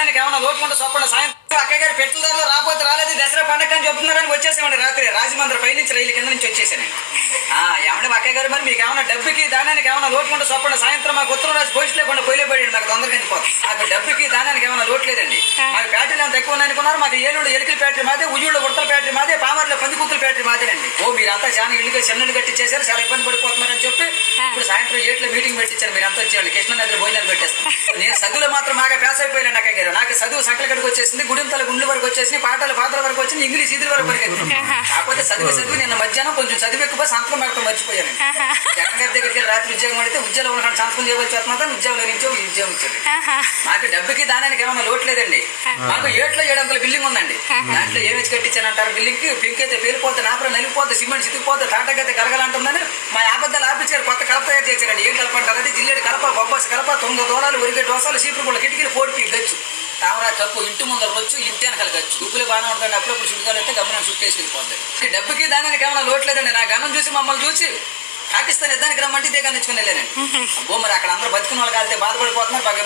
దానానికి ఏమైనా లోటుకుంటే చొప్పండి సాయంత్రం అక్కయ్య గారు పెట్రోల్ ధరలు రాకపోతే రాలేదు. దసరా పండగ అని చెప్తున్నారని వచ్చేసామండి రాత్రి. రాజమండ్రి పై నుంచి రైలు కింద నుంచి ఏమండి మా అక్కయ్య గారు మరి మీకు ఏమైనా డబ్బుకి దానానికి ఏమైనా లోటుకుంటే చొప్పండి సాయంత్రం మాకు ఉత్తరం రాసి పోస్ట్ లేకుండా పోయాడు మాకు తొందరగా వెళ్ళిపోతుంది మాకు డబ్బుకి దానానికి ఏమైనా లోటు లేదండి. మాకు బ్యాటరీలు అంత ఎక్కువ అనుకున్నారు మాకు ఏలూరు ఎలికల బ్యాటరీ మాదే ఉయ్యూళ్ళు ఉడతల బ్యాటరీ మాదే పామర్లో పందికుత్తుల బ్యాటరీ మాదేనండి. ఓ మీరంతా చాలా ఇల్లుగా చిన్నలు కట్టించేశారు. చాలా ఇబ్బంది పడిపోతున్నారని చెప్పి ఇప్పుడు సాయంత్రం ఏట్లో మీటింగ్ పెట్టించారు. మీరు అంతా వచ్చేయాలి కృష్ణ నదిలో భోజనాలు నేను చదువులో మాత్రం బాగా పేస్ అయిపోయాను నాకు గారు నాకు చదువు సంకల కడికి వచ్చేసింది గుడింతల గుండ్ల వరకు వచ్చేసింది పాటలు పాత్రల వరకు వచ్చింది ఇంగ్లీష్ ఇదిల వరకు పరిగెత్తింది కాకపోతే చదివి చదివి నిన్న మధ్యాహ్నం కొంచెం చదివి ఎక్కువ సంతకం పెడతాం మర్చిపోయాను జగన్ గారి దగ్గరికి వెళ్ళి రాత్రి ఉద్యోగం పడితే ఉద్యోగంలో ఉన్న సంతకం చేయవలసి వస్తున్నా ఉద్యోగంలో నుంచో ఉద్యోగం ఇచ్చారు మాకు డబ్బుకి దానానికి ఏమైనా లోటు లేదండి. మాకు ఏట్లో ఏడు వందల బిల్డింగ్ ఉందండి. దాంట్లో ఏమేసి కట్టించానంటారు? బిల్డింగ్కి పింక్ అయితే పేలిపోతే నాపర నలిగిపోతే సిమెంట్ చితికిపోతే తాటకైతే కలగలంటుందని చేశారండి. ఏం కలపంటారు అది జిల్లేడు కలప బొబ్బాసి కలప తొంగ దూరాలు ఉరిగే దోసాలు చీపురు పుల్ల కిటికీలు పోటీ గచ్చు. తామరా తప్పు ఇంటి ముందర వచ్చు ఇంటి వెనకాల గచ్చు. ఉప్పులు బాగానే ఉంటుంది అప్పుడప్పుడు చుట్టుకాలు అయితే గమనం చుట్టేసి వెళ్ళిపోతాయి ఈ డబ్బుకి దానానికి ఏమైనా లోటు లేదండి నా గమనం చూసి మమ్మల్ని చూసి పాకిస్తాన్ యుద్ధానికి రమ్మంటే ఇదే కానీ వెళ్ళానండి. అబ్బో మరి అక్కడ అందరూ బతుకున్న వాళ్ళు కాలితే బాధపడిపోతున్నారు. బాగా